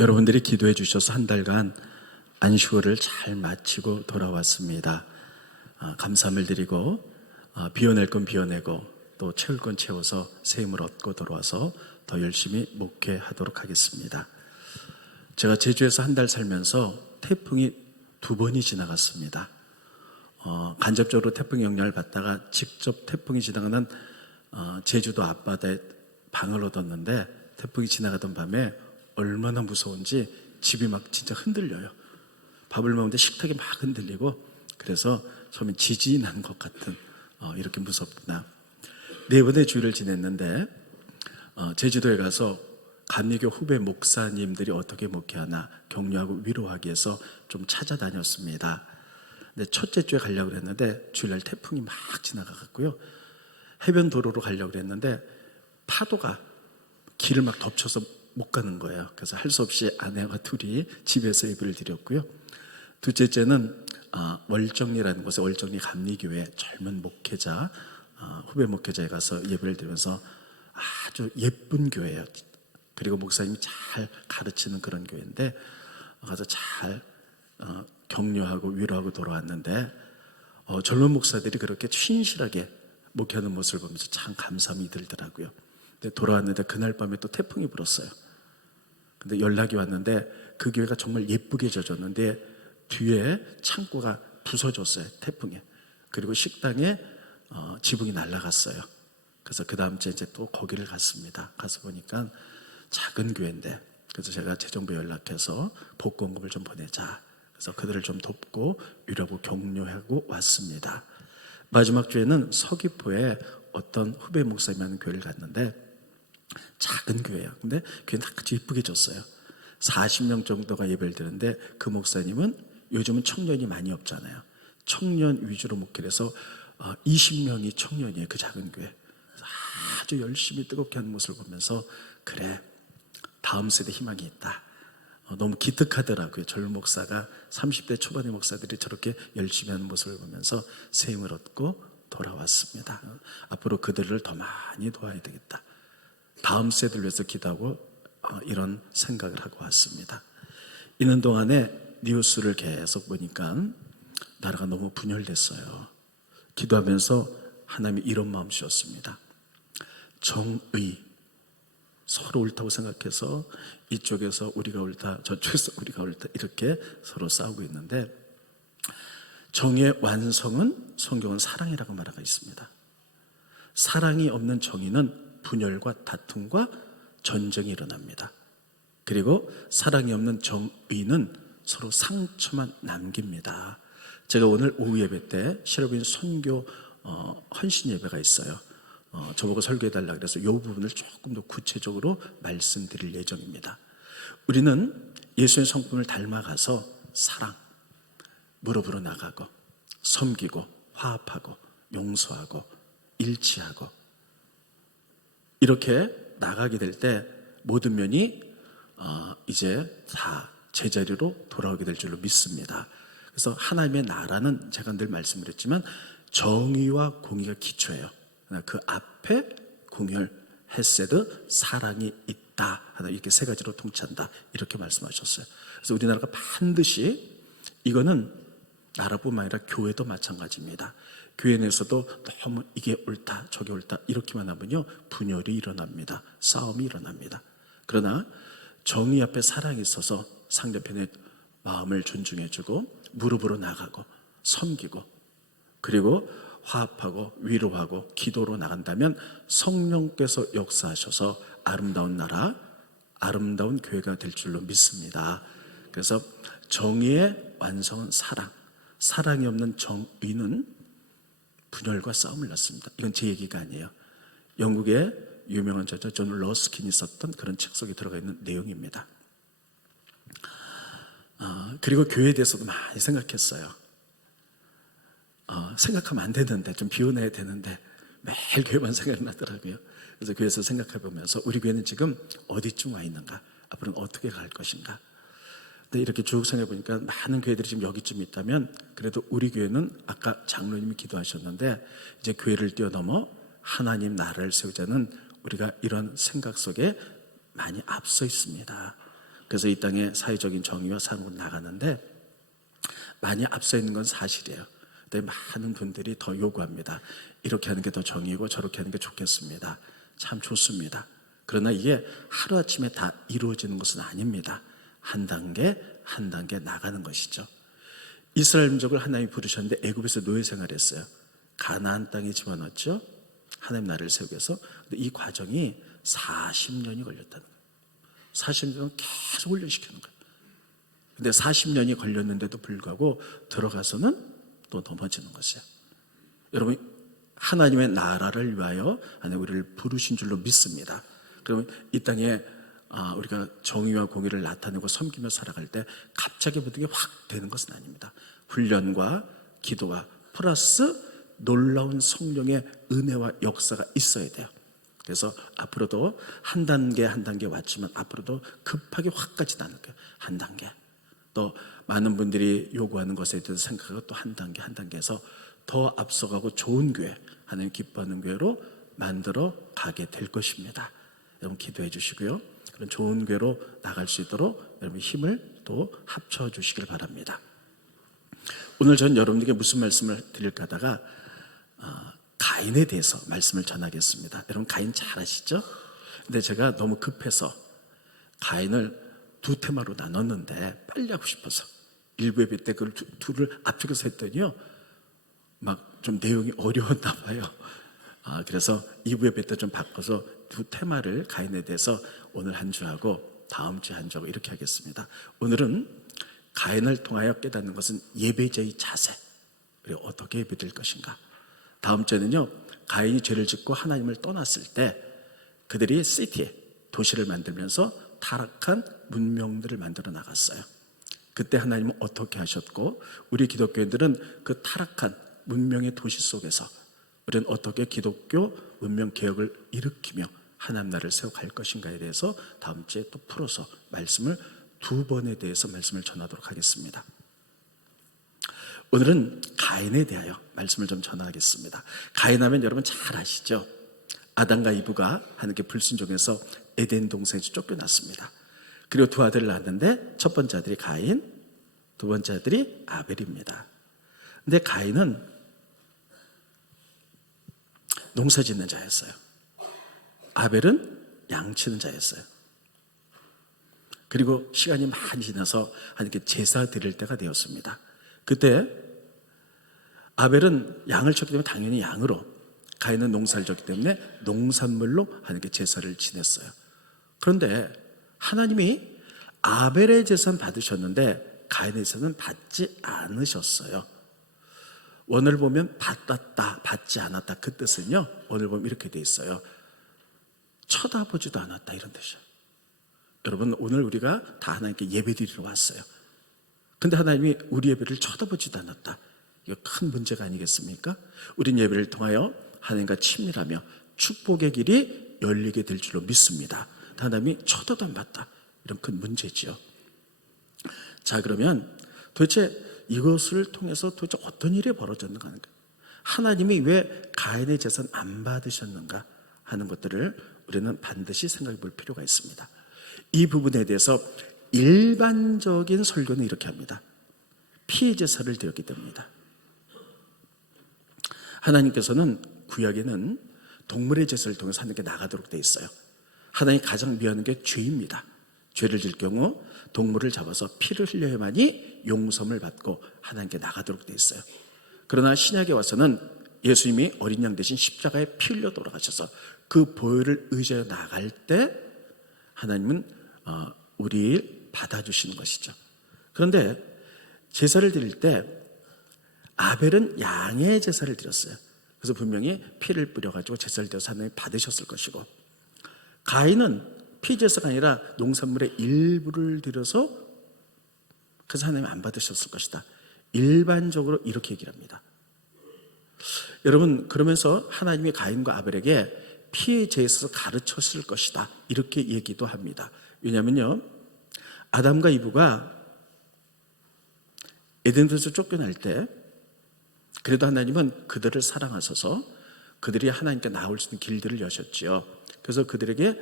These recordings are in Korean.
여러분들이 기도해 주셔서 한 달간 안식월을 잘 마치고 돌아왔습니다. 감사함을 드리고 비워낼 건 비워내고 또 채울 건 채워서 새 힘을 얻고 돌아와서 더 열심히 목회하도록 하겠습니다. 제가 제주에서 한 달 살면서 태풍이 2번이 지나갔습니다. 간접적으로 태풍 영향을 받다가 직접 태풍이 지나가는 제주도 앞바다에 방을 얻었는데, 태풍이 지나가던 밤에 얼마나 무서운지 집이 막 진짜 흔들려요. 밥을 먹는데 식탁이 막 흔들리고, 그래서 처음엔 지진이 난 것 같은 이렇게 무섭구나. 4번의 주일을 지냈는데 제주도에 가서 감리교 후배 목사님들이 어떻게 목회하나 격려하고 위로하기 위해서 좀 찾아다녔습니다. 근데 첫째 주에 가려고 했는데 주일날 태풍이 막 지나가고요. 해변 도로로 가려고 했는데 파도가 길을 막 덮쳐서 못 가는 거예요. 그래서 할 수 없이 아내와 둘이 집에서 예배를 드렸고요. 둘째째는 월정리라는 곳에, 월정리 감리교회 젊은 목회자, 후배 목회자에 가서 예배를 드리면서 아주 예쁜 교회예요. 그리고 목사님이 잘 가르치는 그런 교회인데 가서 잘 격려하고 위로하고 돌아왔는데 젊은 목사들이 그렇게 신실하게 목회하는 모습을 보면서 참 감사함이 들더라고요. 근데 돌아왔는데 그날 밤에 또 태풍이 불었어요. 근데 연락이 왔는데 그 교회가 정말 예쁘게 져졌는데 뒤에 창고가 부서졌어요, 태풍에. 그리고 식당에 지붕이 날아갔어요. 그래서 그 다음 주에 이제 또 거기를 갔습니다. 가서 보니까 작은 교회인데, 그래서 제가 재정부에 연락해서 복권금을 좀 보내자. 그래서 그들을 좀 돕고 위로하고 격려하고 왔습니다. 마지막 주에는 서귀포에 어떤 후배 목사님 하는 교회를 갔는데 작은 교회예요. 근데 교회는 아주 예쁘게 졌어요. 40명 정도가 예배를 드는데 그 목사님은 요즘은 청년이 많이 없잖아요. 청년 위주로 목회를 해서 20명이 청년이에요. 그 작은 교회. 아주 열심히 뜨겁게 하는 모습을 보면서 그래, 다음 세대 희망이 있다. 너무 기특하더라고요. 젊은 목사가 30대 초반의 목사들이 저렇게 열심히 하는 모습을 보면서 새 힘을 얻고 돌아왔습니다. 앞으로 그들을 더 많이 도와야 되겠다. 다음 세대를 위해서 기도하고 이런 생각을 하고 왔습니다. 있는 동안에 뉴스를 계속 보니까 나라가 너무 분열됐어요. 기도하면서 하나님이 이런 마음 주셨습니다. 정의, 서로 옳다고 생각해서 이쪽에서 우리가 옳다, 저쪽에서 우리가 옳다, 이렇게 서로 싸우고 있는데 정의의 완성은 성경은 사랑이라고 말하고 있습니다. 사랑이 없는 정의는 분열과 다툼과 전쟁이 일어납니다. 그리고 사랑이 없는 정의는 서로 상처만 남깁니다. 제가 오늘 오후 예배 때 시럽인 선교 헌신 예배가 있어요. 저보고 설교해달라 그래서 이 부분을 조금 더 구체적으로 말씀드릴 예정입니다. 우리는 예수의 성품을 닮아가서 사랑, 무릎으로 나가고 섬기고 화합하고 용서하고 일치하고 이렇게 나가게 될 때 모든 면이 이제 다 제자리로 돌아오게 될 줄로 믿습니다. 그래서 하나님의 나라는 제가 늘 말씀드렸지만 정의와 공의가 기초예요. 그 앞에 공혈, 헤세드, 사랑이 있다. 이렇게 세 가지로 통치한다. 이렇게 말씀하셨어요. 그래서 우리나라가 반드시, 이거는 나라뿐만 아니라 교회도 마찬가지입니다. 교회 내에서도 너무 이게 옳다 저게 옳다 이렇게만 하면요 분열이 일어납니다. 싸움이 일어납니다. 그러나 정의 앞에 사랑이 있어서 상대편의 마음을 존중해주고 무릎으로 나가고 섬기고 그리고 화합하고 위로하고 기도로 나간다면 성령께서 역사하셔서 아름다운 나라, 아름다운 교회가 될 줄로 믿습니다. 그래서 정의의 완성은 사랑, 사랑이 없는 정의는 분열과 싸움을 낳습니다. 이건 제 얘기가 아니에요. 영국의 유명한 저자 존 러스킨이 썼던 그런 책 속에 들어가 있는 내용입니다. 그리고 교회에 대해서도 많이 생각했어요. 생각하면 안 되는데, 좀 비워내야 되는데 매일 교회만 생각나더라고요. 그래서 교회에서 생각해보면서 우리 교회는 지금 어디쯤 와 있는가, 앞으로는 어떻게 갈 것인가. 근데 이렇게 쭉 생각해보니까 많은 교회들이 지금 여기쯤 있다면 그래도 우리 교회는 아까 장로님이 기도하셨는데 이제 교회를 뛰어넘어 하나님 나라를 세우자는 우리가 이런 생각 속에 많이 앞서 있습니다. 그래서 이 땅에 사회적인 정의와 사랑으로 나가는데 많이 앞서 있는 건 사실이에요. 근데 많은 분들이 더 요구합니다. 이렇게 하는 게 더 정의고 저렇게 하는 게 좋겠습니다. 참 좋습니다. 그러나 이게 하루아침에 다 이루어지는 것은 아닙니다. 한 단계 한 단계 나가는 것이죠. 이스라엘 민족을 하나님이 부르셨는데 애굽에서 노예 생활했어요. 가나안 땅에 집어넣었죠. 하나님 나라를 세우기 위해서. 근데 이 과정이 40년이 걸렸다는 거예요. 40년은 계속 훈련시키는 거예요. 근데 40년이 걸렸는데도 불구하고 들어가서는 또 넘어지는 것이에요. 여러분, 하나님의 나라를 위하여 하나님 우리를 부르신 줄로 믿습니다. 그러면 이 땅에 우리가 정의와 공의를 나타내고 섬기며 살아갈 때 갑자기 모든 게 확 되는 것은 아닙니다. 훈련과 기도와 플러스 놀라운 성령의 은혜와 역사가 있어야 돼요. 그래서 앞으로도 한 단계 한 단계 왔지만 앞으로도 급하게 확 가지도 않을 거예요. 한 단계. 또 많은 분들이 요구하는 것에 대해서 생각하고 또 한 단계 한 단계에서 더 앞서가고 좋은 교회, 하나님 기뻐하는 교회로 만들어 가게 될 것입니다. 여러분 기도해 주시고요. 그런 좋은 교회로 나갈 수 있도록 여러분 힘을 또 합쳐 주시길 바랍니다. 오늘 전 여러분들에게 무슨 말씀을 드릴까 하다가 가인에 대해서 말씀을 전하겠습니다. 여러분 가인 잘 아시죠? 근데 제가 너무 급해서 가인을 두 테마로 나눴는데 빨리 하고 싶어서 일부 예배 때 그 둘을 앞쪽에서 했더니요 막 좀 내용이 어려웠나 봐요. 그래서 2부 예배 때 좀 바꿔서 두 테마를 가인에 대해서 오늘 한 주하고 다음 주에 한 주하고 이렇게 하겠습니다. 오늘은 가인을 통하여 깨닫는 것은 예배자의 자세, 그리고 어떻게 예배드릴 것인가. 다음 주에는요 가인이 죄를 짓고 하나님을 떠났을 때 그들이 도시를 만들면서 타락한 문명들을 만들어 나갔어요. 그때 하나님은 어떻게 하셨고 우리 기독교인들은 그 타락한 문명의 도시 속에서 우리는 어떻게 기독교 문명 개혁을 일으키며 하나님 나라를 세워갈 것인가에 대해서 다음 주에 또 풀어서 말씀을 두 번에 대해서 말씀을 전하도록 하겠습니다. 오늘은 가인에 대하여 말씀을 좀 전하겠습니다. 가인하면 여러분 잘 아시죠? 아담과 이브가 하나님께 불순종해서 에덴 동산에서 쫓겨났습니다. 그리고 두 아들을 낳았는데 첫 번째 아들이 가인, 두 번째 아들이 아벨입니다. 근데 가인은 농사 짓는 자였어요. 아벨은 양치는 자였어요. 그리고 시간이 많이 지나서 하나님께 제사 드릴 때가 되었습니다. 그때 아벨은 양을 쳤기 때문에 당연히 양으로, 가인은 농사를 졌기 때문에 농산물로 하나님께 제사를 지냈어요. 그런데 하나님이 아벨의 제사는 받으셨는데 가인의 제사는 받지 않으셨어요. 원어를 보면 받았다, 받지 않았다 그 뜻은요 오늘 보면 이렇게 돼 있어요. 쳐다보지도 않았다 이런 뜻이에요. 여러분 오늘 우리가 다 하나님께 예배드리러 왔어요. 근데 하나님이 우리 예배를 쳐다보지도 않았다. 이거 큰 문제가 아니겠습니까? 우린 예배를 통하여 하나님과 친밀하며 축복의 길이 열리게 될 줄로 믿습니다. 하나님이 쳐다도 안 봤다. 이런 큰 문제지요. 자, 그러면 도대체 이것을 통해서 도대체 어떤 일이 벌어졌는가 하는 거예요. 하나님이 왜 가인의 제사는 안 받으셨는가 하는 것들을 우리는 반드시 생각해 볼 필요가 있습니다. 이 부분에 대해서 일반적인 설교는 이렇게 합니다. 피의 제사를 드렸기 때문이다. 하나님께서는 구약에는 동물의 제사를 통해서 하나님께 나가도록 되어 있어요. 하나님이 가장 미워하는 게 죄입니다. 죄를 질 경우 동물을 잡아서 피를 흘려야만이 용서를 받고 하나님께 나가도록 되어 있어요. 그러나 신약에 와서는 예수님이 어린 양 대신 십자가에 피 흘려 돌아가셔서 그 보혈을 의지하여 나갈 때 하나님은 우리를 받아주시는 것이죠. 그런데 제사를 드릴 때 아벨은 양의 제사를 드렸어요. 그래서 분명히 피를 뿌려가지고 제사를 드려서 하나님 받으셨을 것이고, 가인은 피제사가 아니라 농산물의 일부를 드려서 그래서 하나님 안 받으셨을 것이다. 일반적으로 이렇게 얘기를 합니다. 여러분, 그러면서 하나님이 가인과 아벨에게 피의 제에서 가르쳤을 것이다. 이렇게 얘기도 합니다. 왜냐하면요, 아담과 이브가 에덴에서 쫓겨날 때 그래도 하나님은 그들을 사랑하셔서 그들이 하나님께 나올 수 있는 길들을 여셨지요. 그래서 그들에게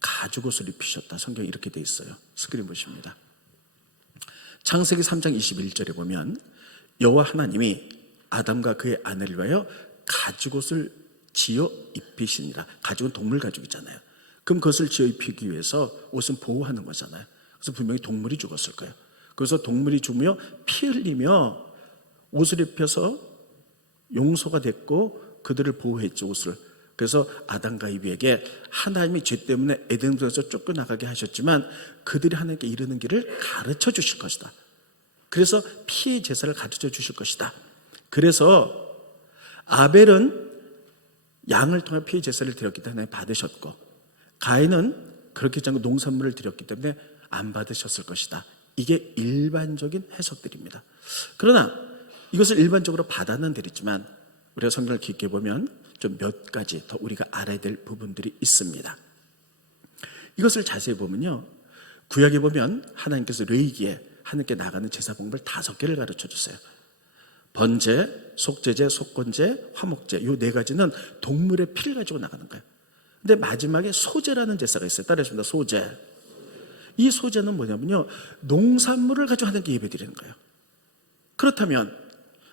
가죽옷을 입히셨다. 성경에 이렇게 돼 있어요. 스크린 보십니다. 창세기 3장 21절에 보면 여호와 하나님이 아담과 그의 아내를 위하여 가죽옷을 지어 입히시니라. 가죽은 동물 가죽이잖아요. 그럼 그것을 지어 입히기 위해서 옷은 보호하는 거잖아요. 그래서 분명히 동물이 죽었을 거예요. 그래서 동물이 죽으며 피 흘리며 옷을 입혀서 용서가 됐고 그들을 보호했죠, 옷을. 그래서 아담과 이브에게 하나님이 죄 때문에 에덴에서 쫓겨나가게 하셨지만 그들이 하나님께 이르는 길을 가르쳐 주실 것이다. 그래서 피의 제사를 가르쳐 주실 것이다. 그래서 아벨은 양을 통해 피의 제사를 드렸기 때문에 받으셨고, 가인은 그렇게 하지 않고 농산물을 드렸기 때문에 안 받으셨을 것이다. 이게 일반적인 해석들입니다. 그러나 이것을 일반적으로 받아는 드리지만 우리가 성경을 깊게 보면 좀 몇 가지 더 우리가 알아야 될 부분들이 있습니다. 이것을 자세히 보면요, 구약에 보면 하나님께서 레위기에 하나님께 나가는 제사 방법을 5개를 가르쳐 주세요. 번제, 속제제, 속건제, 화목제, 이 4가지는 동물의 피를 가지고 나가는 거예요. 근데 마지막에 소제라는 제사가 있어요. 따라했습니다. 소제. 이 소제는 뭐냐면요, 농산물을 가지고 하나님께 예배드리는 거예요. 그렇다면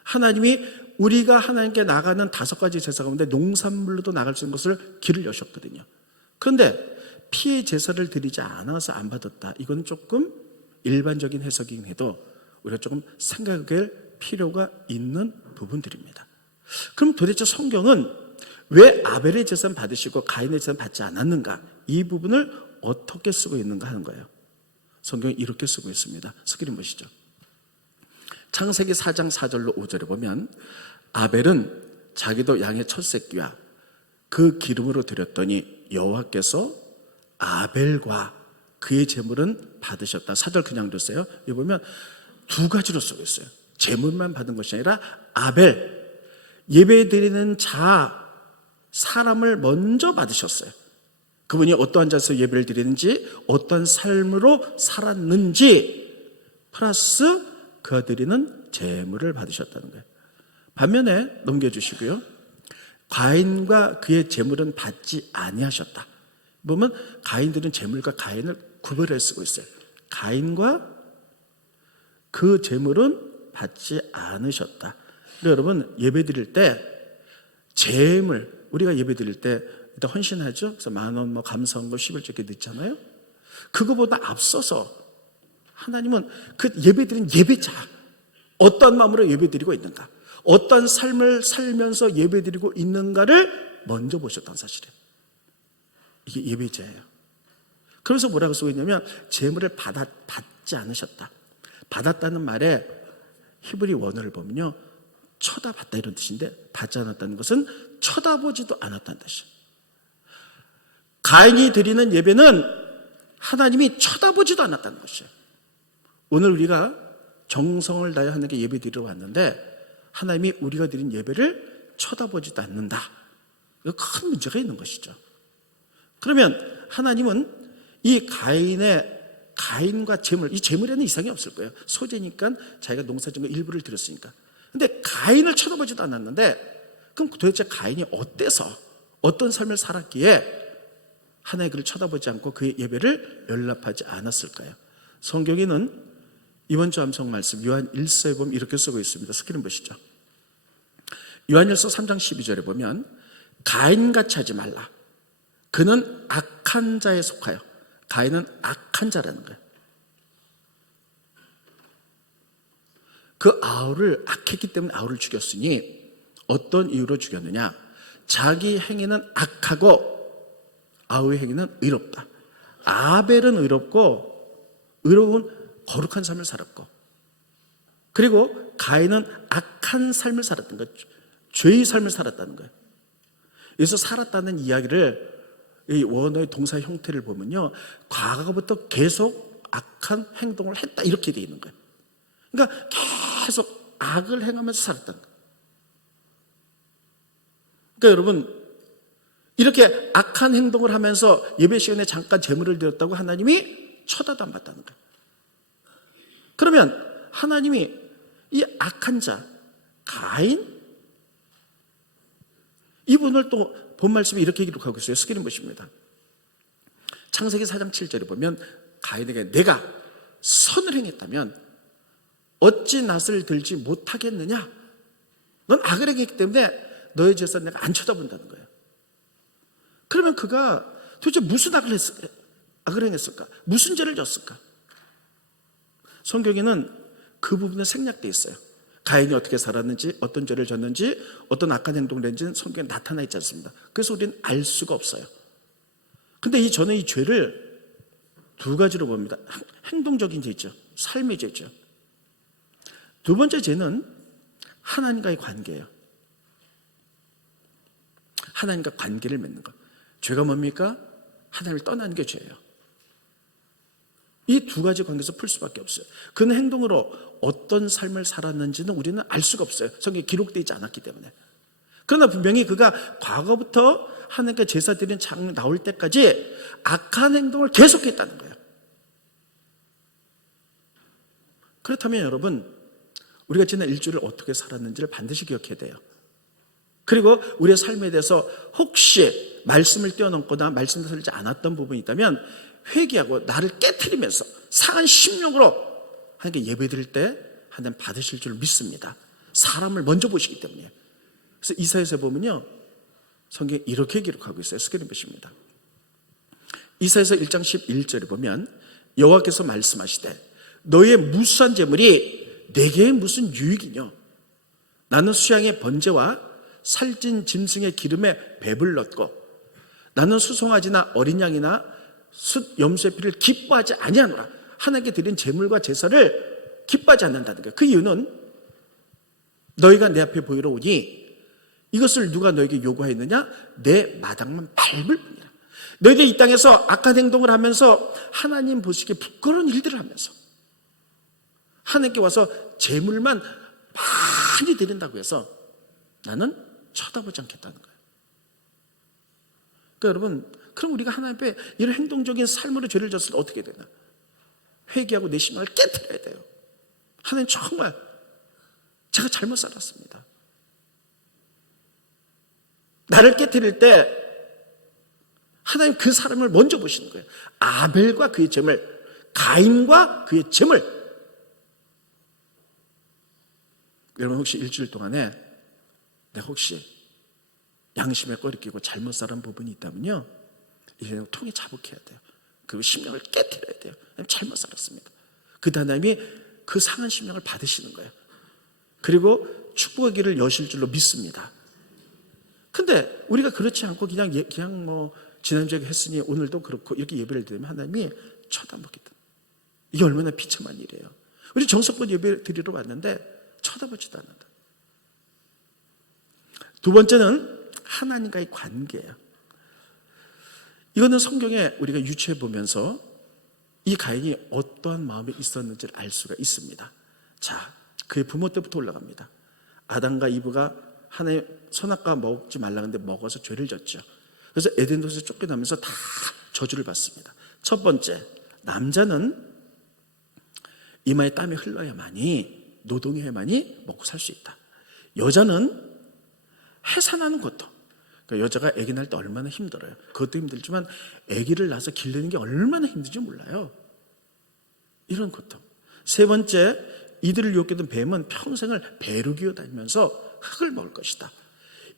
하나님이 우리가 하나님께 나가는 5가지 제사 가운데 농산물로도 나갈 수 있는 것을 길을 여셨거든요. 그런데 피의 제사를 드리지 않아서 안 받았다. 이건 조금 일반적인 해석이긴 해도 우리가 조금 생각할 필요가 있는 부분들입니다. 그럼 도대체 성경은 왜 아벨의 제사는 받으시고 가인의 제사는 받지 않았는가? 이 부분을 어떻게 쓰고 있는가 하는 거예요. 성경이 이렇게 쓰고 있습니다. 스크린 보시죠. 창세기 4장 4절로 5절에 보면 아벨은 자기도 양의 첫 새끼와 그 기름으로 드렸더니 여호와께서 아벨과 그의 제물은 받으셨다. 4절 그냥 뒀어요. 여기 보면 2가지로 쓰고 있어요. 제물만 받은 것이 아니라 아벨, 예배 드리는 자, 사람을 먼저 받으셨어요. 그분이 어떠한 자세로 예배를 드리는지, 어떤 삶으로 살았는지, 플러스 그가 드리는 제물을 받으셨다는 거예요. 반면에 넘겨주시고요, 가인과 그의 제물은 받지 아니하셨다. 보면 가인들은 제물과 가인을 구별해 쓰고 있어요. 가인과 그 제물은 받지 않으셨다. 여러분, 예배 드릴 때 제물, 우리가 예배 드릴 때 일단 헌신하죠. 그래서 10,000원, 감사헌금, 11조 이렇게 넣잖아요. 그거보다 앞서서 하나님은 그 예배드린 예배자, 어떤 마음으로 예배드리고 있는가, 어떤 삶을 살면서 예배드리고 있는가를 먼저 보셨다는 사실이에요. 이게 예배자예요. 그래서 뭐라고 쓰고 있냐면 제물을 받지 않으셨다. 받았다는 말에 히브리 원어를 보면요, 쳐다봤다 이런 뜻인데, 받지 않았다는 것은 쳐다보지도 않았다는 뜻이에요. 가인이 드리는 예배는 하나님이 쳐다보지도 않았다는 것이에요. 오늘 우리가 정성을 다해 하나님께 예배 드리러 왔는데 하나님이 우리가 드린 예배를 쳐다보지도 않는다. 이거 큰 문제가 있는 것이죠. 그러면 하나님은 이 가인과 제물, 이 제물에는 이상이 없을 거예요. 소재니까 자기가 농사진 거 일부를 드렸으니까. 근데 가인을 쳐다보지도 않았는데, 그럼 도대체 가인이 어때서 어떤 삶을 살았기에 하나님의 그를 쳐다보지 않고 그의 예배를 연락하지 않았을까요? 성경에는 이번 주 암송 말씀 요한 1서에 보면 이렇게 쓰고 있습니다. 스크린 보시죠. 요한 1서 3장 12절에 보면 가인같이 하지 말라. 그는 악한 자에 속하여. 가인은 악한 자라는 거예요. 그 아우를 악했기 때문에 아우를 죽였으니 어떤 이유로 죽였느냐? 자기 행위는 악하고 아우의 행위는 의롭다. 아벨은 의로운 거룩한 삶을 살았고, 그리고 가인은 악한 삶을 살았던 거예요. 죄의 삶을 살았다는 거예요. 여기서 살았다는 이야기를 이 원어의 동사 형태를 보면요, 과거부터 계속 악한 행동을 했다 이렇게 되어 있는 거예요. 그러니까 계속 악을 행하면서 살았다는 거예요. 그러니까 여러분, 이렇게 악한 행동을 하면서 예배 시간에 잠깐 제물을 드렸다고 하나님이 쳐다도 안 봤다는 거예요. 그러면 하나님이 이 악한 자 가인, 이분을 또 본 말씀이 이렇게 기록하고 있어요. 스크린 보십니다. 창세기 4장 7절에 보면 가인에게 내가 선을 행했다면 어찌 낫을 들지 못하겠느냐? 넌 악을 행했기 때문에 너의 죄에서 내가 안 쳐다본다는 거예요. 그러면 그가 도대체 무슨 악을 행했을까? 무슨 죄를 졌을까? 성경에는 그 부분은 생략되어 있어요. 가인이 어떻게 살았는지, 어떤 죄를 졌는지, 어떤 악한 행동을 했는지는 성경에 나타나 있지 않습니다. 그래서 우리는 알 수가 없어요. 근데 저는 이 죄를 두 가지로 봅니다. 행동적인 죄죠. 삶의 죄죠. 두 번째 죄는 하나님과의 관계예요. 하나님과 관계를 맺는 것. 죄가 뭡니까? 하나님을 떠나는 게 죄예요. 이 두 가지 관계에서 풀 수밖에 없어요. 그는 행동으로 어떤 삶을 살았는지는 우리는 알 수가 없어요. 성경에 기록되어 있지 않았기 때문에. 그러나 분명히 그가 과거부터 하나님께 제사 드리는 장 나올 때까지 악한 행동을 계속했다는 거예요. 그렇다면 여러분, 우리가 지난 일주일을 어떻게 살았는지를 반드시 기억해야 돼요. 그리고 우리의 삶에 대해서 혹시 말씀을 뛰어넘거나 말씀을 들지 않았던 부분이 있다면 회개하고 나를 깨트리면서 상한 심령으로 하나님께 예배드릴 때 하나님 받으실 줄 믿습니다. 사람을 먼저 보시기 때문에. 그래서 이사야서에 보면요, 성경에 이렇게 기록하고 있어요. 스크린 보십니다. 이사야서 1장 11절에 보면 여호와께서 말씀하시되 너의 무수한 재물이 내게 무슨 유익이뇨? 나는 수양의 번제와 살찐 짐승의 기름에 배불렀고 나는 수송아지나 어린 양이나 숫 염소의 피를 기뻐하지 아니하노라. 하나님께 드린 제물과 제사를 기뻐하지 않는다는 거예요. 그 이유는 너희가 내 앞에 보이러 오니 이것을 누가 너에게 요구하였느냐? 내 마당만 밟을 뿐이라. 너희들이 이 땅에서 악한 행동을 하면서 하나님 보시기에 부끄러운 일들을 하면서 하나님께 와서 제물만 많이 드린다고 해서 나는 쳐다보지 않겠다는 거예요. 그러니까 여러분, 그럼 우리가 하나님 앞에 이런 행동적인 삶으로 죄를 졌을 때 어떻게 되나? 회개하고 내 심령을 깨트려야 돼요. 하나님 정말 제가 잘못 살았습니다. 나를 깨트릴 때 하나님 그 사람을 먼저 보시는 거예요. 아벨과 그의 제물, 가인과 그의 제물. 여러분 혹시 일주일 동안에 내가 혹시 양심에 꼬리 끼고 잘못 살은 부분이 있다면요, 이제 통에 자복해야 돼요. 그 심령을 깨트려야 돼요. 잘못 살았습니다. 그 하나님이 그 상한 심령을 받으시는 거예요. 그리고 축복의 길을 여실 줄로 믿습니다. 근데 우리가 그렇지 않고 그냥 뭐 지난주에 했으니 오늘도 그렇고 이렇게 예배를 드리면 하나님이 쳐다보겠다. 이게 얼마나 비참한 일이에요. 우리 정석껏 예배 드리러 왔는데 쳐다보지도 않는다. 두 번째는 하나님과의 관계예요. 이거는 성경에 우리가 유추해 보면서 이 가인이 어떠한 마음이 있었는지를 알 수가 있습니다. 자, 그의 부모 때부터 올라갑니다. 아담과 이브가 하나님 선악과 먹지 말라는데 먹어서 죄를 졌죠. 그래서 에덴 동산에서 쫓겨나면서 다 저주를 받습니다. 첫 번째, 남자는 이마에 땀이 흘러야만이, 노동해야만이 먹고 살 수 있다. 여자는 해산하는 것도, 그러니까 여자가 아기 낳을 때 얼마나 힘들어요. 그것도 힘들지만 아기를 낳아서 기르는 게 얼마나 힘든지 몰라요. 이런 것도. 세 번째, 이들을 유혹했던 뱀은 평생을 배로 기어다니면서 흙을 먹을 것이다.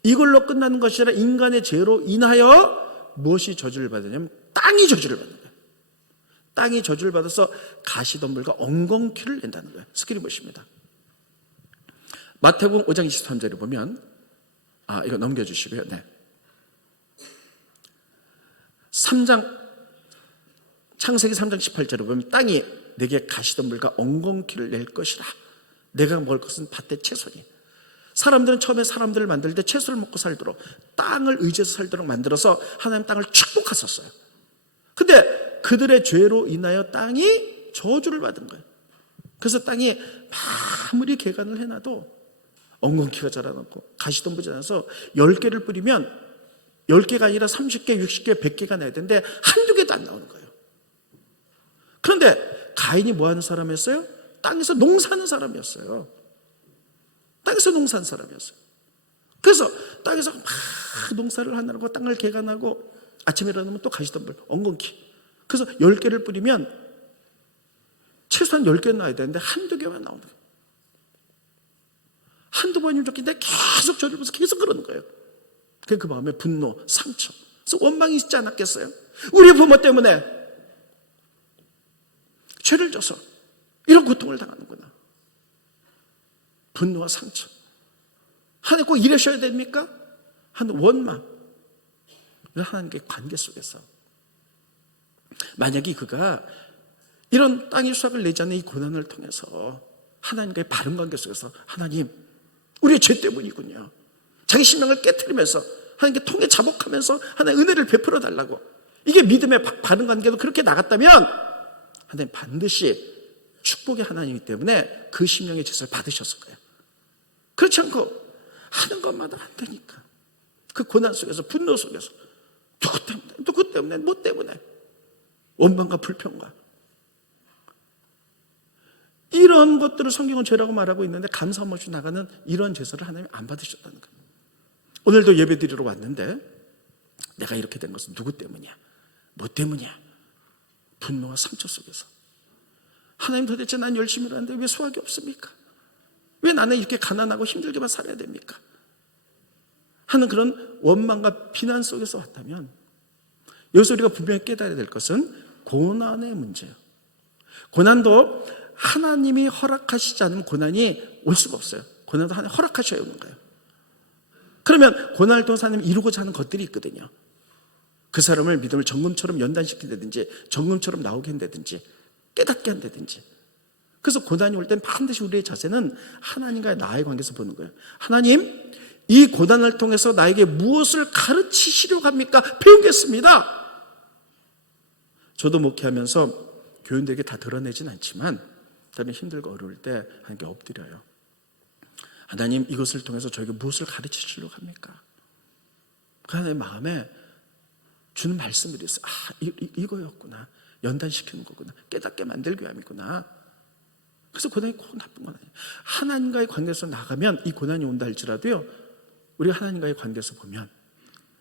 이걸로 끝나는 것이 아니라 인간의 죄로 인하여 무엇이 저주를 받느냐면 땅이 저주를 받는 거예요. 땅이 저주를 받아서 가시덤불과 엉겅퀴를 낸다는 거예요. 스크린 보십니다. 마태복음 5장 23절에 보면, 이거 넘겨주시고요. 네. 창세기 3장 18절에 보면 땅이 내게 가시덤불과 엉겅퀴를 낼 것이라. 내가 먹을 것은 밭의 채소니. 사람들은 처음에 사람들을 만들 때 채소를 먹고 살도록, 땅을 의지해서 살도록 만들어서 하나님 땅을 축복하셨어요. 근데 그들의 죄로 인하여 땅이 저주를 받은 거예요. 그래서 땅이 아무리 개간을 해놔도 엉겅퀴가 자라나고 가시덤불이 자라서 10개를 뿌리면 10개가 아니라 30개, 60개, 100개가 나야 되는데 한두 개도 안 나오는 거예요. 그런데 가인이 뭐 하는 사람이었어요? 땅에서 농사하는 사람이었어요. 땅에서 농사하는 사람이었어요. 그래서 땅에서 막 농사를 하느라고 땅을 개간하고 아침에 일어나면 또 가시덤불, 엉겅퀴. 그래서 10개를 뿌리면 최소한 10개는 나와야 되는데 한두 개만 나오는 거예요. 한두 번이면 좋겠는데 계속 저를 보면서 계속 그러는 거예요. 그 마음에 분노, 상처, 그래서 원망이 있지 않았겠어요? 우리 부모 때문에 죄를 져서 이런 고통을 당하는구나. 분노와 상처. 하나님 꼭 이러셔야 됩니까? 하는 원망. 하나님께 관계 속에서 만약에 그가 이런 땅의 수확을 내지 않는 이 고난을 통해서 하나님과의 바른 관계 속에서 하나님 우리의 죄 때문이군요. 자기 신명을 깨트리면서 하나님께 통해 자복하면서 하나님 은혜를 베풀어 달라고, 이게 믿음의 바른 관계도 그렇게 나갔다면 하나님 반드시 축복의 하나님이기 때문에 그 심령의 제사를 받으셨을 거예요. 그렇지 않고 하는 것마다 안 되니까 그 고난 속에서 분노 속에서 누구 때문에 뭐 때문에 원망과 불평과 이런 것들을 성경은 죄라고 말하고 있는데 감사함 없이 나가는 이런 제사를 하나님 안 받으셨다는 거예요. 오늘도 예배 드리러 왔는데 내가 이렇게 된 것은 누구 때문이야? 뭐 때문이야? 분노와 상처 속에서 하나님 도대체 난 열심히 하는데 왜 소확이 없습니까? 왜 나는 이렇게 가난하고 힘들게만 살아야 됩니까? 하는 그런 원망과 비난 속에서 왔다면 여기서 우리가 분명히 깨달아야 될 것은 고난의 문제예요. 고난도 하나님이 허락하시지 않으면 고난이 올 수가 없어요. 고난도 하나님 허락하셔야 오는 거예요. 그러면 고난을 통해서 하나님이 이루고자 하는 것들이 있거든요. 그 사람을 믿음을 정금처럼 연단시킨다든지 정금처럼 나오게 한다든지 깨닫게 한다든지. 그래서 고난이 올 땐 반드시 우리의 자세는 하나님과의 나의 관계에서 보는 거예요. 하나님, 이 고난을 통해서 나에게 무엇을 가르치시려고 합니까? 배우겠습니다. 저도 목회하면서 교인들에게 다 드러내진 않지만 저는 힘들고 어려울 때 하나님께 엎드려요. 하나님, 이것을 통해서 저에게 무엇을 가르치시려고 합니까? 그 하나님의 마음에 주는 말씀들이 있어요. 이거였구나. 연단시키는 거구나. 깨닫게 만들기 위함이구나. 그래서 고난이 꼭 나쁜 건 아니에요. 하나님과의 관계에서 나가면 이 고난이 온다 할지라도요, 우리가 하나님과의 관계에서 보면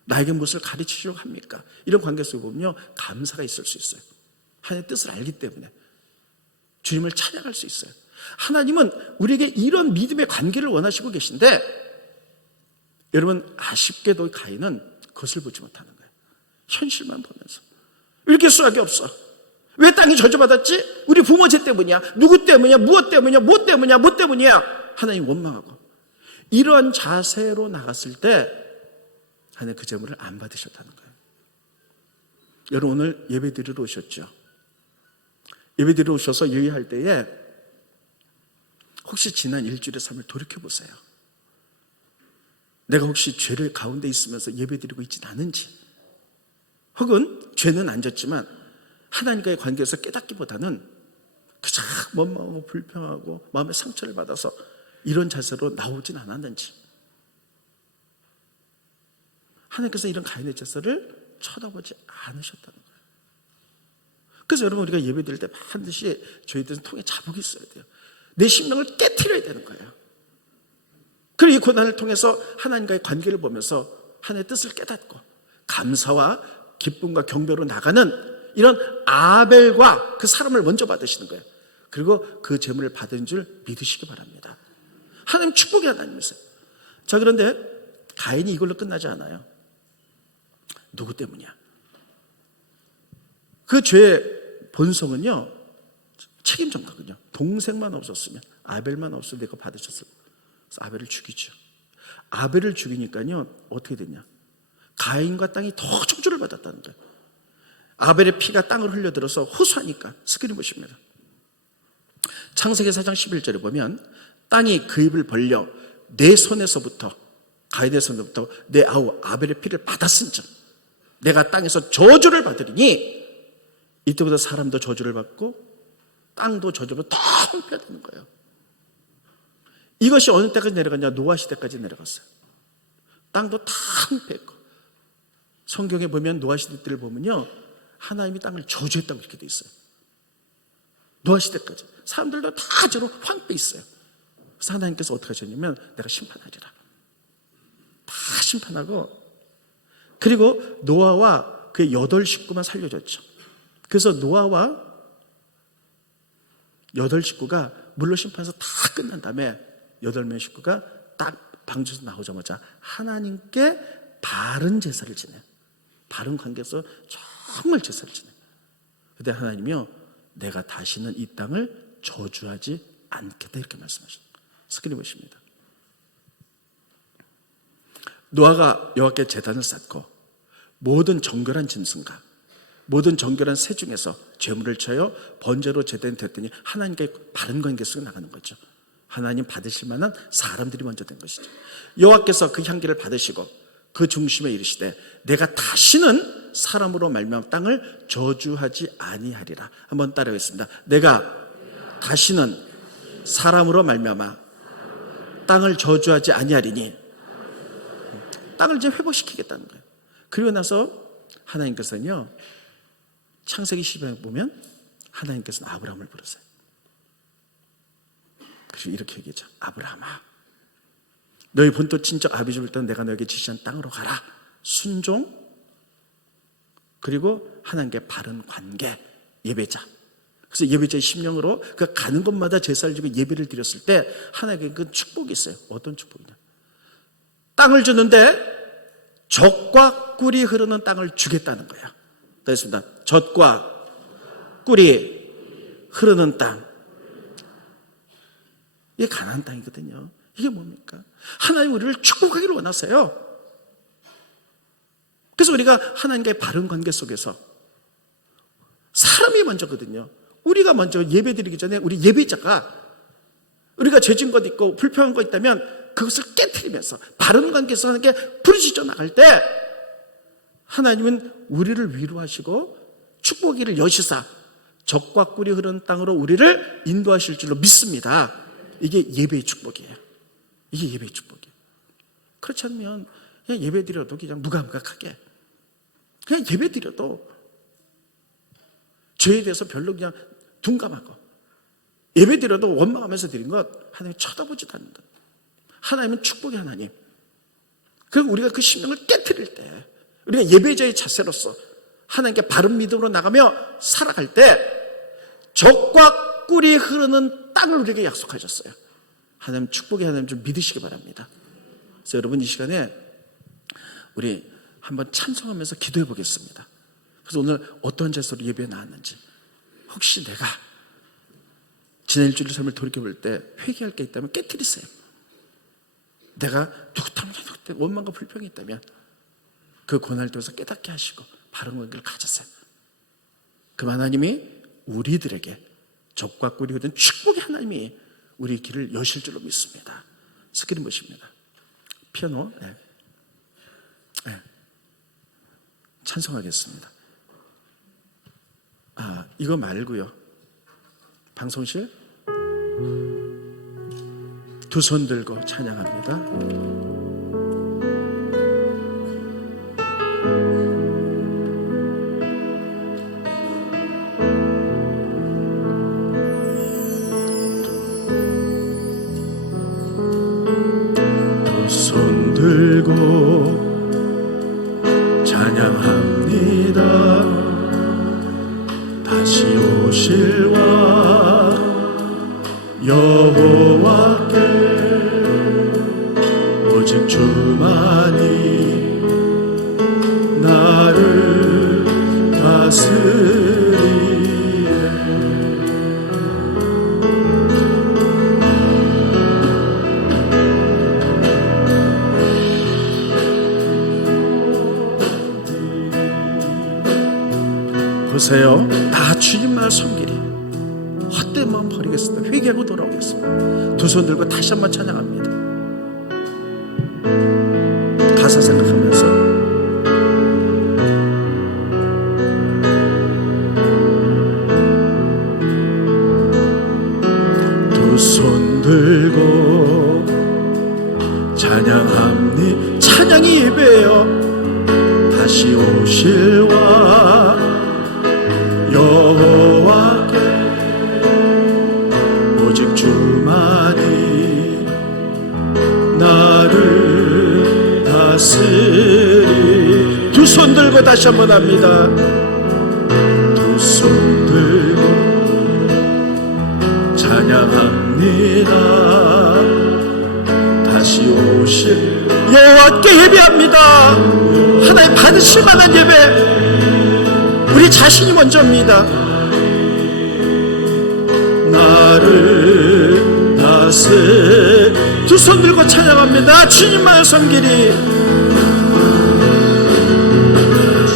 나에게 무엇을 가르치시려고 합니까? 이런 관계에서 보면요, 감사가 있을 수 있어요. 하나님의 뜻을 알기 때문에 주님을 찬양할 수 있어요. 하나님은 우리에게 이런 믿음의 관계를 원하시고 계신데, 여러분 아쉽게도 가인은 그것을 보지 못하는 거예요. 현실만 보면서 왜 이렇게 수확이 없어? 왜 땅이 저주받았지? 우리 부모 죄 때문이야. 누구 때문이야? 무엇 때문이야? 뭐 때문이야? 뭐 때문이야? 하나님 원망하고 이러한 자세로 나갔을 때 하나님 그 재물을 안 받으셨다는 거예요. 여러분 오늘 예배 드리러 오셨죠? 예배 드리러 오셔서 예의할 때에 혹시 지난 일주일의 삶을 돌이켜보세요. 내가 혹시 죄를 가운데 있으면서 예배 드리고 있진 않은지, 혹은 죄는 안 졌지만 하나님과의 관계에서 깨닫기보다는 그저 원망하고 불평하고 마음의 상처를 받아서 이런 자세로 나오진 않았는지. 하나님께서 이런 가인의 자세를 쳐다보지 않으셨다는 거예요. 그래서 여러분 우리가 예배 드릴 때 반드시 저희들은 통에 자복이 있어야 돼요. 내 심령을 깨트려야 되는 거예요. 그리고 이 고난을 통해서 하나님과의 관계를 보면서 하나님의 뜻을 깨닫고 감사와 기쁨과 경배로 나가는 이런 아벨과 그 사람을 먼저 받으시는 거예요. 그리고 그 재물을 받은 줄 믿으시기 바랍니다. 하나님 축복의 하나님이세요. 자, 그런데 가인이 이걸로 끝나지 않아요. 누구 때문이야? 그 죄의 본성은요, 책임 전가거든요. 동생만 없었으면, 아벨만 없으면 내가 받으셨을 거예요. 그래서 아벨을 죽이죠. 아벨을 죽이니까요 어떻게 됐냐? 가인과 땅이 더 저주를 받았다는 거예요. 아벨의 피가 땅을 흘려들어서 호소하니까. 스크린 보십니다. 창세기 4장 11절에 보면 땅이 그 입을 벌려 내 손에서부터, 가인의 손에서부터 내 아우 아벨의 피를 받았은즉 내가 땅에서 저주를 받으리니, 이때부터 사람도 저주를 받고 땅도 저주로 더 황폐되는 거예요. 이것이 어느 때까지 내려갔냐? 노아 시대까지 내려갔어요. 땅도 다 황폐했고, 성경에 보면 노아 시대 때를 보면요 하나님이 땅을 저주했다고 이렇게 돼 있어요. 노아 시대까지 사람들도 다 저로 황폐 있어요. 그래서 하나님께서 어떻게 하셨냐면 내가 심판하리라. 다 심판하고, 그리고 노아와 그의 8 식구만 살려줬죠. 그래서 노아와 8식구가 물로 심판에서 다 끝난 다음에 8명 식구가 딱 방주에서 나오자마자 하나님께 바른 제사를 지내요. 바른 관계에서 정말 제사를 지내요. 그때 하나님이요, 내가 다시는 이 땅을 저주하지 않겠다 이렇게 말씀하셨어요. 스크린 보십니다. 노아가 여호와께 제단을 쌓고 모든 정결한 짐승과 모든 정결한 새 중에서 제물을 쳐요 번제로 제단됐더니 하나님께 바른 관계 속에 나가는 거죠. 하나님 받으실 만한 사람들이 먼저 된 것이죠. 여호와께서 그 향기를 받으시고 그 중심에 이르시되 내가 다시는 사람으로 말미암아 땅을 저주하지 아니하리라. 한번 따라하겠습니다. 내가 다시는 사람으로 말미암아 땅을 저주하지 아니하리니, 땅을 이제 회복시키겠다는 거예요. 그리고 나서 하나님께서는요, 창세기 10장에 보면 하나님께서는 아브라함을 부르세요. 그래서 이렇게 얘기하죠. 아브라함아, 너희 본토 친척 아비집을 떠나 내가 너에게 지시한 땅으로 가라. 순종, 그리고 하나님께 바른 관계, 예배자. 그래서 예배자의 심령으로 그 가는 곳마다 제사를 지고 예배를 드렸을 때 하나님께 그 축복이 있어요. 어떤 축복이냐? 땅을 주는데 젖과 꿀이 흐르는 땅을 주겠다는 거야. 그렇습니다. 젖과 꿀이 흐르는 땅. 이게 가나안 땅이거든요. 이게 뭡니까? 하나님 우리를 축복하기를 원하세요. 그래서 우리가 하나님과의 바른 관계 속에서 사람이 먼저거든요. 우리가 먼저 예배드리기 전에 우리 예배자가 우리가 죄진 것 있고 불평한 것 있다면 그것을 깨트리면서 바른 관계에서 하나님께 부르짖어 나갈 때 하나님은 우리를 위로하시고 축복이를 여시사 젖과 꿀이 흐르는 땅으로 우리를 인도하실 줄로 믿습니다. 이게 예배의 축복이에요. 이게 예배의 축복이에요. 그렇지 않으면 그냥 예배 드려도 그냥 무감각하게 그냥 예배 드려도 죄에 대해서 별로 그냥 둔감하고 예배 드려도 원망하면서 드린 것 하나님이 쳐다보지도 않는 것. 하나님은 축복의 하나님. 그리고 우리가 그 심령을 깨트릴 때 우리가 예배자의 자세로서 하나님께 바른 믿음으로 나가며 살아갈 때 젖과 꿀이 흐르는 땅을 우리에게 약속하셨어요. 하나님 축복의 하나님 좀 믿으시기 바랍니다. 그래서 여러분 이 시간에 우리 한번 찬송하면서 기도해 보겠습니다. 그래서 오늘 어떤 자세로 예배에 나왔는지, 혹시 내가 지난 일주일 삶을 돌이켜볼 때 회개할 게 있다면 깨트리세요. 내가 누구 때문에 원망과 불평이 있다면 그 고난을 통해서 깨닫게 하시고 바른 관계를 가졌어요. 그 하나님이 우리들에게 젖과 꿀이 흐르는 축복의 하나님이 우리 길을 여실 줄로 믿습니다. 스크린 보십니다. 피아노. 네. 네. 찬송하겠습니다. 이거 말고요. 방송실 두 손 들고 찬양합니다. 들고 찬양합니다. 다시 오실와 여호와께 오직 주만이 나를 다스리네. 보세요. 다 주님만 섬기리. 헛된 마음 버리겠습니다. 회개하고 돌아오겠습니다. 두 손 들고 다시 한번 찬양합니다. 가사 생각하면서 두 손 들고 찬양합니다. 찬양이 예배예요. 다시 오실와 여호와께 오직 주만이 나를 다스리. 두 손 들고 다시 한번 합니다. 두 손 다시 오실 여호와께 예배합니다. 하나님 받으실 만한 예배, 우리 자신이 먼저입니다. 나를 다스 두 손 들고 찬양합니다. 주님만 섬기리,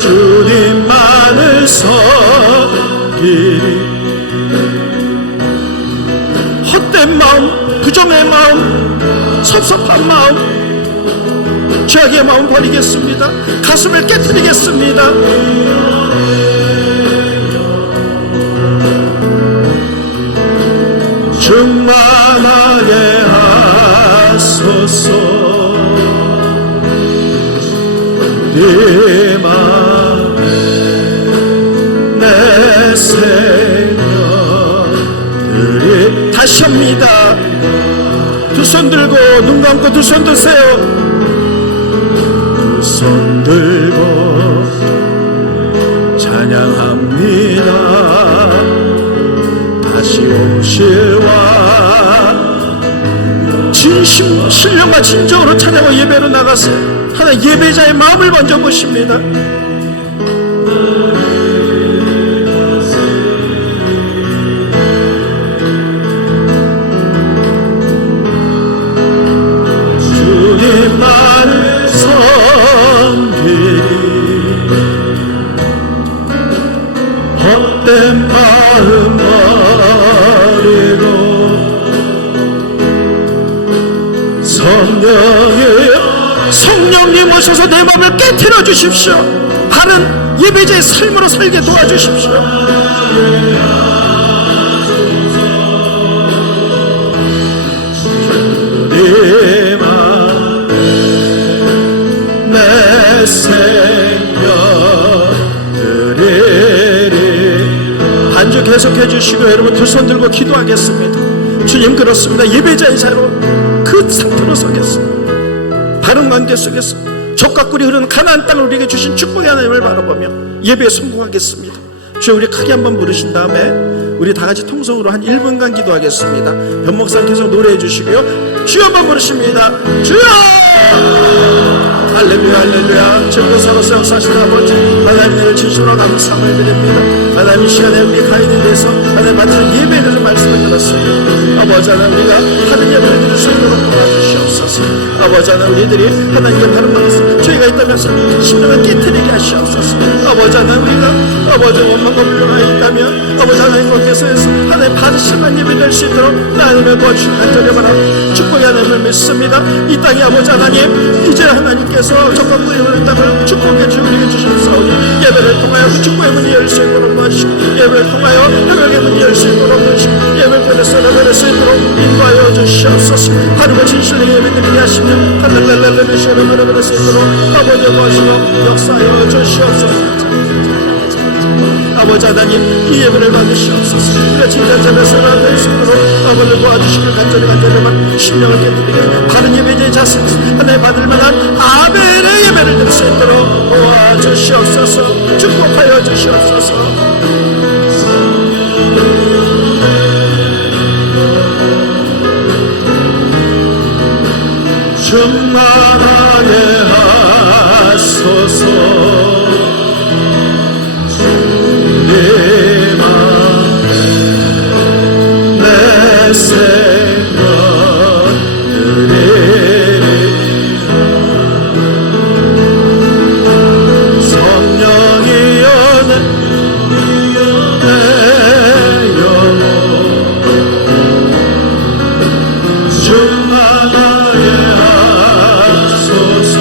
주님만을 섬기리. 헛된 마음, 부정의 마음, 섭섭한 마음, 죄악의 마음 버리겠습니다. 가슴을 깨뜨리겠습니다. 충만하게 하소서. 네 맘에 내 생명들이 다시 합니다. 두 손 들고 눈 감고 두 손 드세요. 두 손 들고 찬양합니다. 다시 오실와 진심, 신령과 진정으로 찬양하고 예배로 나가서 하나님 예배자의 마음을 먼저 보십니다. 주님만을 섬기리, 헛된 마음 버리고 성령님 오셔서 내 마음을 깨트려 주십시오. 바른 예배자의 삶으로 살게 도와주십시오. 내 마음 내 생명들이 반주 계속해 주시고, 여러분 두 손 들고 기도하겠습니다. 주님, 그렇습니다. 예배자의 자로 그 상태로 서겠습니다. 바른 관계 속에서 적과 꿀이 흐르는 가나안 땅을 우리에게 주신 축복의 하나님을 바라보며 예배에 성공하겠습니다. 주여, 우리 크게 한번 부르신 다음에 우리 다 같이 통성으로 한 1분간 기도하겠습니다. 변목사님께서 노래해 주시고요. 주여 한번 부르십니다. 주여! 할렐루야, 할렐루야. 지금도 서로서 역사하시는 아버지, 하나님을 진심으로 감사함을 드립니다. 하나님, 이 시간에 우리 가인에 대해서 하나님 바치는 예배에 대해서 말씀을 들었습니다. 아버지 하나님, 우리가 하는 예배를 드릴 수 있도록 도와주시옵소서. 아버지 하나님, 우리들이 하나님께 바른 마음에서 죄가 있다면서 심령을 깨트리게 하시옵소서. 아버지 하나님, 우리가 아버지 원망과 불평하여 있다면 아버지 하나님께서 하나님 받으실만 예배 될 수 있도록 하나님의 도와주시는 간절히 바라 축복의 하나님을 믿습니다. 이 땅에 아버지 하나님, 이제 하나님께서 적과 꿀이 흐르는 땅을 축복해 주시고 우리에게 주셨사오니 예배를 통하여 그 축복의 문이 열 수 있도록 도와주시고, 예배를 통하여 회복의 문이 열 수 있도록 도와주시고, 예배를 통해서 레벨할 수 있도록 인도하여 주시옵소서. 바르고 진실하게 예배드리게 하시며 할렐렐렐레 쉐레베레베레 할 수 있도록 아버지 도와주시고 역사하여 주시옵소서. 아버지 하나님, 이 예배를 받으시옵소서. 우리가 진짜 제배서를 할 수 있도록 아버지를 도와주시길 간절히만 심령을 깨뜨리게 바른 예배자의 자세 하나님 받을 만한 아벨의 예배를 드릴 수 있도록 도와주시옵소서. 축복하여 주시옵소서. 충만하게 하소서. 내 맘 내 생각들이 성령이여 내 영혼 충만하게 하소서.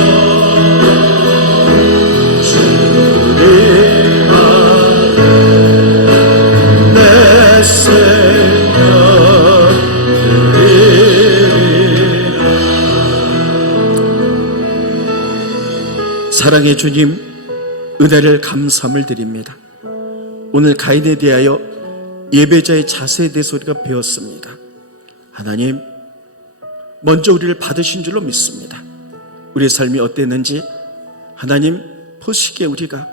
사랑의 주님, 은혜를 감사함을 드립니다. 오늘 가인에 대하여 예배자의 자세에 대해서 우리가 배웠습니다. 하나님, 먼저 우리를 받으신 줄로 믿습니다. 우리의 삶이 어땠는지 하나님 보시기에 우리가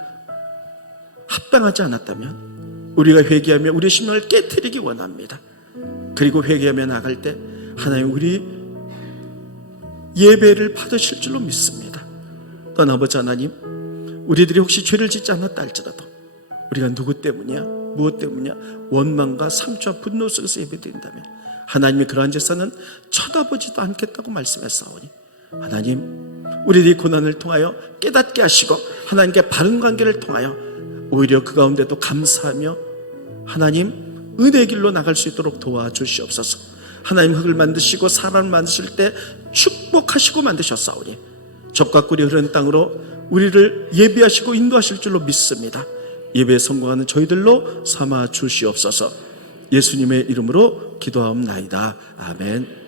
합당하지 않았다면 우리가 회개하며 우리의 심령을 깨트리기 원합니다. 그리고 회개하며 나갈 때 하나님 우리 예배를 받으실 줄로 믿습니다. 또한 아버지 하나님, 우리들이 혹시 죄를 짓지 않았다 할지라도 우리가 누구 때문이야, 무엇 때문이야, 원망과 상처와 분노 속에서 예배드린다면 하나님이 그러한 제사는 쳐다보지도 않겠다고 말씀했사오니 하나님, 우리들이 고난을 통하여 깨닫게 하시고 하나님께 바른 관계를 통하여 오히려 그 가운데도 감사하며 하나님 은혜의 길로 나갈 수 있도록 도와주시옵소서. 하나님 흙을 만드시고 사람을 만드실 때 축복하시고 만드셨사오니 젖과 꿀이 흐르는 땅으로 우리를 예비하시고 인도하실 줄로 믿습니다. 예배에 성공하는 저희들로 삼아 주시옵소서. 예수님의 이름으로 기도하옵나이다. 아멘.